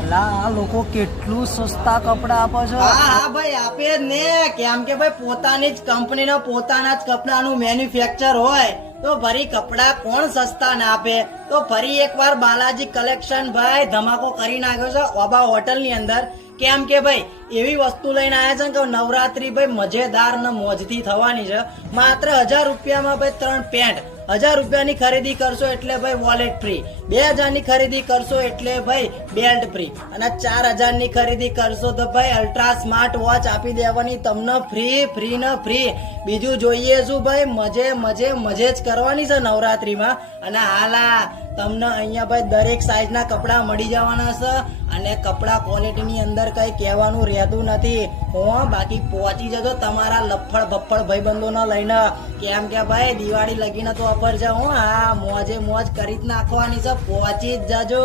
અલા આ લોકો કેટલું સસ્તા કપડા આપે છે. હા ભાઈ આપે જ ને, કેમ કે ભાઈ પોતાની જ કંપનીનો પોતાના જ કપડાનું મેન્યુફેક્ચર હોય તો ફરી કપડા કોણ સસ્તા ના આપે. તો ફરી એકવાર બાલાજી કલેક્શન ભાઈ ધમાકો કરી નાખ્યો છે ઓબા હોટલ ની અંદર. કેમ કે ભાઈ એવી વસ્તુ લઈને આવ્યા છે કે નવરાત્રી ભાઈ મજેદાર ને મોજથી થવાની છે. માત્ર 1000 રૂપિયામાં ભાઈ 3 પેન્ટ. 1000 રૂપિયાની ખરીદી કરશો એટલે ભાઈ વોલેટ ફ્રી, 2000 ની ખરીદી કરશો એટલે ભાઈ બેલ્ટ ફ્રી, અને 4000 ની ખરીદી કરશો તો ભાઈ અલ્ટ્રા સ્માર્ટ વોચ આપી દેવાની તમને ફ્રી ને ફ્રી. બીજું જોઈએ શું ભાઈ, મજે જ કરવાની છે નવરાત્રીમાં. અને હાલા તમને અહીંયા ભાઈ દરેક સાઈઝના કપડા મળી જવાના છે, અને કપડા ક્વોલિટીની અંદર કઈ કહેવાનું રહેતું નથી. બાકી પહોંચી જજો તમારા લફડ ભફડ ભાઈબંધોને લઈને, કેમ કે ભાઈ દિવાળી લગીને તો ઓફર છે. હા મોજે મોજ કરી જ નાખવાની છે, પહોંચી જ જજો.